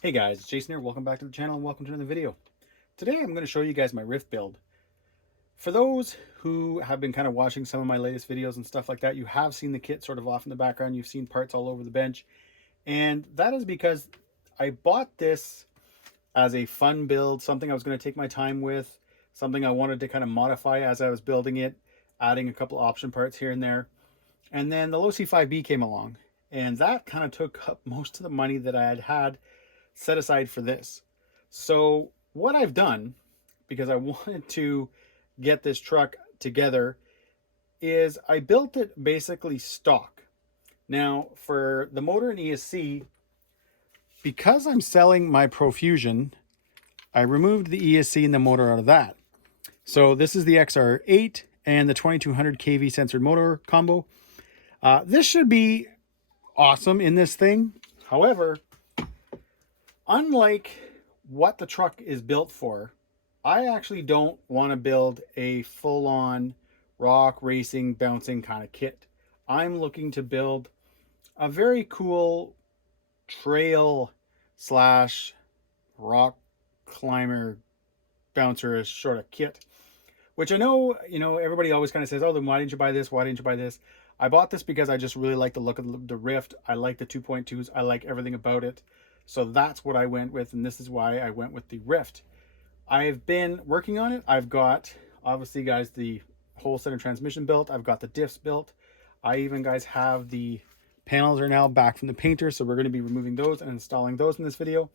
Hey guys, it's Jason here. Welcome back to the channel and welcome to another video. Today I'm going to show you guys my Ryft build. For those who have been kind of watching some of my latest videos and stuff like that, you have seen the kit sort of off in the background. You've seen parts all over the bench. And that is because I bought this as a fun build, something I was going to take my time with, something I wanted to kind of modify as I was building it, adding a couple option parts here and there. And then the Low C5B came along, and that kind of took up most of the money that I had set aside for this. So what I've done, because I wanted to get this truck together, is I built it basically stock. Now for the motor and ESC, because I'm selling my Profusion, I removed the ESC and the motor out of that. So this is the XR8 and the 2200 kV censored motor combo. This should be awesome in this thing. However, unlike what the truck is built for, I actually don't want to build a full-on rock racing bouncing kind of kit. I'm looking to build a very cool trail slash rock climber bouncer sort of kit, which I know, everybody always kind of says, oh, then why didn't you buy this? Why didn't you buy this? I bought this because I just really like the look of the Ryft. I like the 2.2s. I like everything about it. So that's what I went with, and this is why I went with the Ryft. I've been working on it. I've got, obviously, guys, the whole center transmission built. I've got the diffs built. I even, guys, have the panels are now back from the painter, so we're going to be removing those and installing those in this video.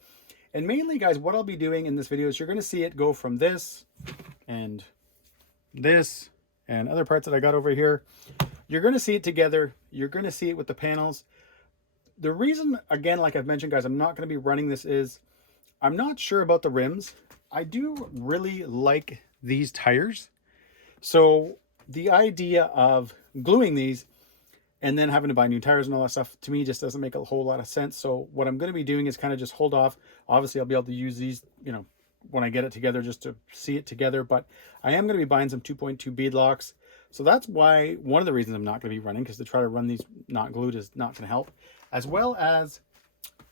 And mainly, guys, what I'll be doing in this video is you're going to see it go from this and other parts that I got over here. You're going to see it together. You're going to see it with the panels. The reason, again, like I've mentioned, guys, I'm not going to be running this is I'm not sure about the rims. I do really like these tires. So the idea of gluing these and then having to buy new tires and all that stuff, to me, just doesn't make a whole lot of sense. So what I'm going to be doing is kind of just hold off. Obviously, I'll be able to use these, when I get it together, just to see it together. But I am going to be buying some 2.2 bead locks. So that's why, one of the reasons I'm not going to be running, because to try to run these not glued is not going to help, as well as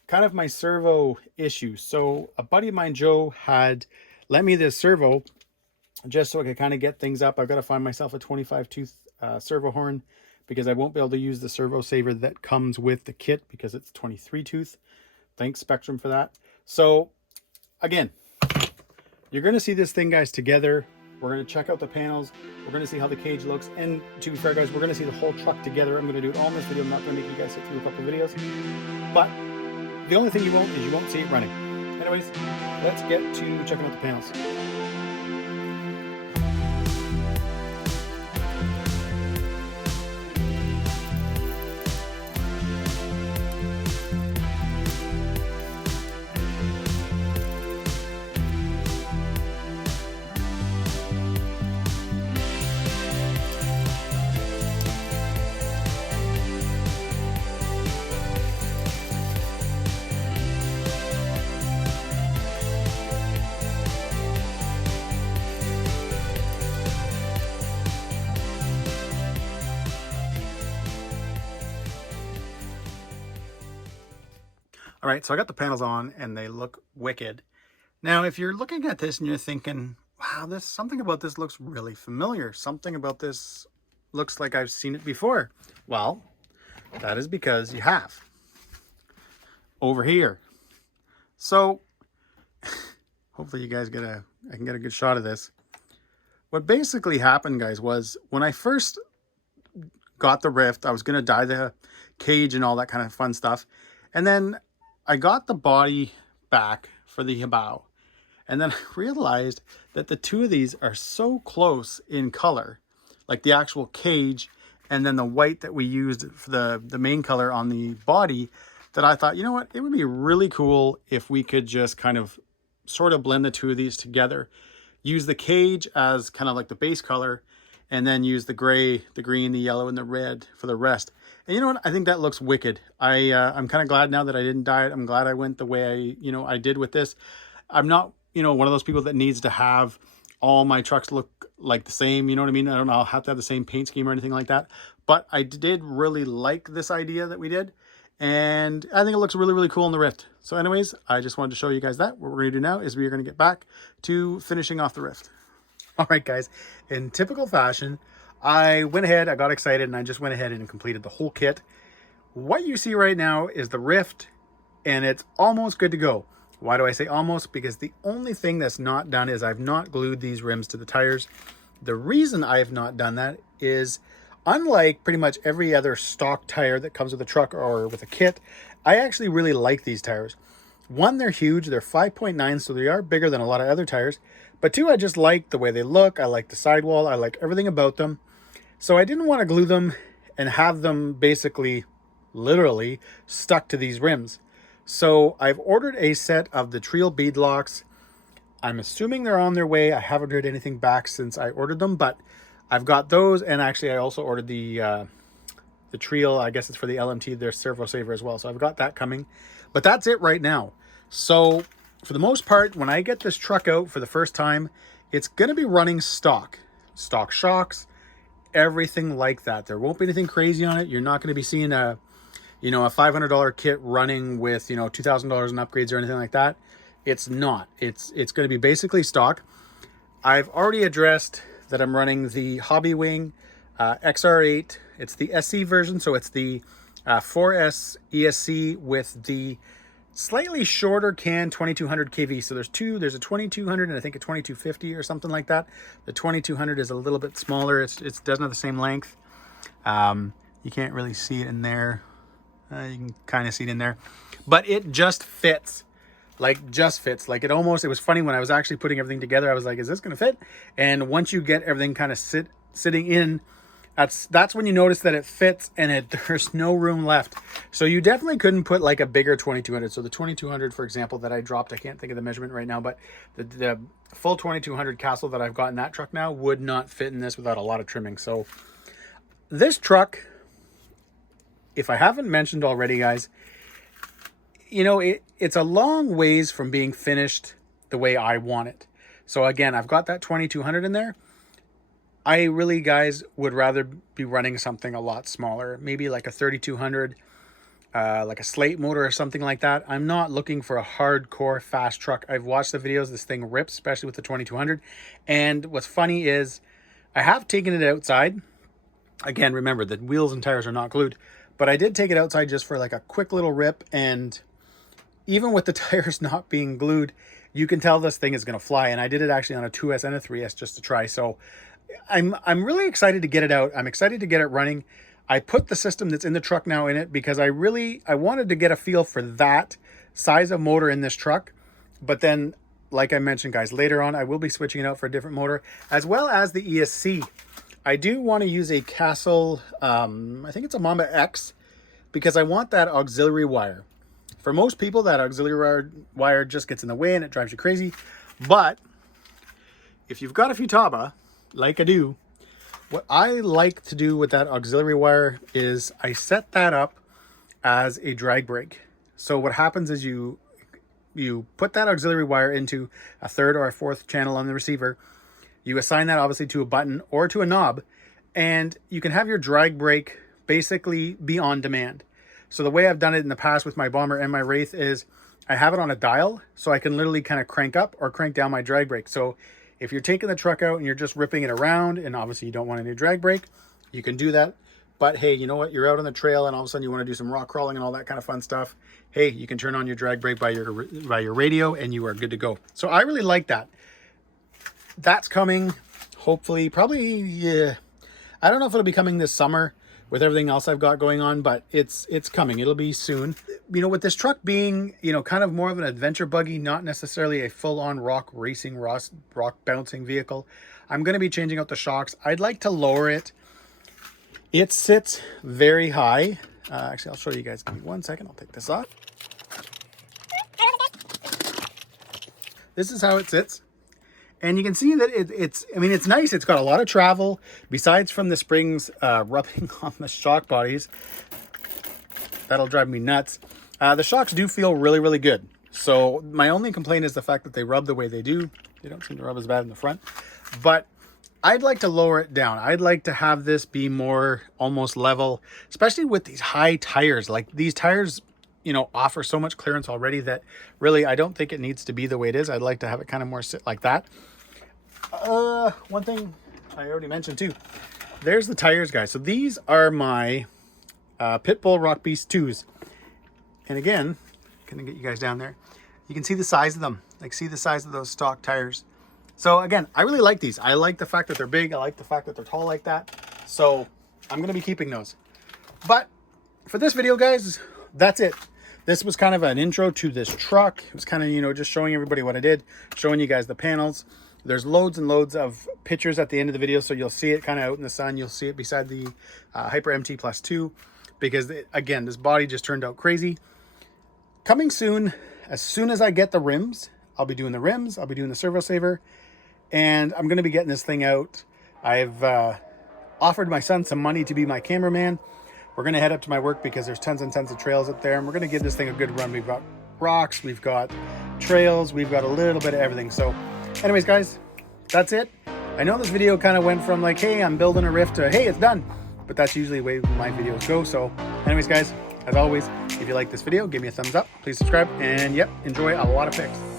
kind of my servo issue. So a buddy of mine, Joe, had lent me this servo just so I could kind of get things up. I've got to find myself a 25 tooth servo horn, because I won't be able to use the servo saver that comes with the kit because it's 23 tooth. Thanks Spectrum for that. So again, you're going to see this thing, guys, together. We're going to check out the panels. We're going to see how the cage looks. And to be fair, guys, we're going to see the whole truck together. I'm going to do it all in this video. I'm not going to make you guys sit through a couple of videos. But the only thing you won't see it running. Anyways, let's get to checking out the panels. All right, so I got the panels on and they look wicked. Now, if you're looking at this and you're thinking, wow, something about this looks really familiar. Something about this looks like I've seen it before. Well, that is because you have. Over here. So, hopefully you guys I can get a good shot of this. What basically happened, guys, was when I first got the Ryft, I was going to dye the cage and all that kind of fun stuff. And then I got the body back for the bow, and then I realized that the two of these are so close in color, like the actual cage and then the white that we used for the main color on the body, that I thought, you know what, it would be really cool if we could just kind of sort of blend the two of these together, use the cage as kind of like the base color, and then use the gray, the green, the yellow, and the red for the rest. And you know what? I think that looks wicked. I'm kind of glad now that I didn't dye it. I'm glad I went the way I did with this. I'm not, one of those people that needs to have all my trucks look like the same. You know what I mean? I don't know. I'll have to have the same paint scheme or anything like that. But I did really like this idea that we did. And I think it looks really, really cool in the Ryft. So anyways, I just wanted to show you guys that. What we're going to do now is we're going to get back to finishing off the Ryft. All right, guys, in typical fashion, I went ahead, I got excited, and I just went ahead and completed the whole kit. What you see right now is the Ryft, and it's almost good to go. Why do I say almost? Because the only thing that's not done is I've not glued these rims to the tires. The reason I have not done that is, unlike pretty much every other stock tire that comes with a truck or with a kit, I actually really like these tires. One, they're huge, they're 5.9, so they are bigger than a lot of other tires. But two, I just like the way they look, I like the sidewall, I like everything about them. So I didn't want to glue them and have them basically, literally, stuck to these rims. So I've ordered a set of the Trio bead locks. I'm assuming they're on their way. I haven't heard anything back since I ordered them, but I've got those. And actually I also ordered the Trio, I guess it's for the LMT, their servo saver as well. So I've got that coming, but that's it right now. So for the most part, when I get this truck out for the first time, it's going to be running stock shocks, everything like that. There won't be anything crazy on it. You're not going to be seeing a $500 kit running with, $2,000 in upgrades or anything like that. It's not. It's going to be basically stock. I've already addressed that I'm running the Hobbywing XR8. It's the SC version, so it's the 4S ESC with the slightly shorter can 2200 kV. So there's a 2200 and I think a 2250 or something like that. The 2200 is a little bit smaller. It doesn't have the same length. You can't really see it in there. You can kind of see it in there, but it just fits. Like it was funny when I was actually putting everything together. I was like, is this going to fit? And once you get everything kind of sitting in, that's when you notice that it fits and there's no room left. So you definitely couldn't put like a bigger 2200. So the 2200, for example, that I dropped, I can't think of the measurement right now, but the full 2200 Castle that I've got in that truck now would not fit in this without a lot of trimming. So this truck, if I haven't mentioned already, guys, it's a long ways from being finished the way I want it. So again, I've got that 2200 in there. I really, guys, would rather be running something a lot smaller, maybe like a 3200, like a slate motor or something like that. I'm not looking for a hardcore fast truck. I've watched the videos. This thing rips, especially with the 2200. And what's funny is I have taken it outside. Again, remember, the wheels and tires are not glued, but I did take it outside just for like a quick little rip. And even with the tires not being glued, you can tell this thing is going to fly. And I did it actually on a 2S and a 3S just to try. So I'm really excited to get it out. I'm excited to get it running. I put the system that's in the truck now in it because I wanted to get a feel for that size of motor in this truck. But then, like I mentioned, guys, later on, I will be switching it out for a different motor, as well as the ESC. I do want to use a Castle, I think it's a Mamba X, because I want that auxiliary wire. For most people, that auxiliary wire just gets in the way and it drives you crazy. But if you've got a Futaba, like I do, what I like to do with that auxiliary wire is I set that up as a drag brake. So what happens is you put that auxiliary wire into a third or a fourth channel on the receiver. You assign that obviously to a button or to a knob, and you can have your drag brake basically be on demand. So the way I've done it in the past with my Bomber and my Wraith is I have it on a dial, so I can literally kind of crank up or crank down my drag brake. So if you're taking the truck out and you're just ripping it around, and obviously you don't want a new drag brake, you can do that. But hey, you know what? You're out on the trail and all of a sudden you want to do some rock crawling and all that kind of fun stuff. Hey, you can turn on your drag brake by your radio and you are good to go. So I really like that. That's coming, hopefully, probably, yeah. I don't know if it'll be coming this summer with everything else I've got going on, but it's coming. It'll be soon. With this truck being, kind of more of an adventure buggy, not necessarily a full-on rock racing, rock bouncing vehicle, I'm going to be changing out the shocks. I'd like to lower it. It sits very high. Actually, I'll show you guys. Give me 1 second. I'll take this off. This is how it sits. And you can see that it's nice. It's got a lot of travel, besides from the springs rubbing on the shock bodies. That'll drive me nuts. The shocks do feel really, really good. So my only complaint is the fact that they rub the way they do. They don't seem to rub as bad in the front. But I'd like to lower it down. I'd like to have this be more almost level, especially with these high tires. Like these tires, you know, offer so much clearance already that really I don't think it needs to be the way it is. I'd like to have it kind of more sit like that. One thing I already mentioned too, there's the tires, guys. So these are my Pitbull Rock Beast 2s. And again, gonna get you guys down there. You can see the size of them. Like, see the size of those stock tires. So again, I really like these. I like the fact that they're big. I like the fact that they're tall like that. So I'm going to be keeping those. But for this video, guys, that's it. This was kind of an intro to this truck. It was kind of, you know, just showing everybody what I did, showing you guys the panels. There's loads and loads of pictures at the end of the video. So you'll see it kind of out in the sun. You'll see it beside the Hyper MT Plus 2. Because, again, this body just turned out crazy. Coming soon as I get the rims, I'll be doing the rims. I'll be doing the servo saver. And I'm going to be getting this thing out. I've offered my son some money to be my cameraman. We're going to head up to my work because there's tons and tons of trails up there. And we're going to give this thing a good run. We've got rocks. We've got trails. We've got a little bit of everything. So anyways, guys, that's it. I know this video kind of went from like, hey, I'm building a Ryft to, hey, it's done. But that's usually the way my videos go. So anyways, guys, as always, if you like this video, give me a thumbs up. Please subscribe. And yep, enjoy a lot of pics.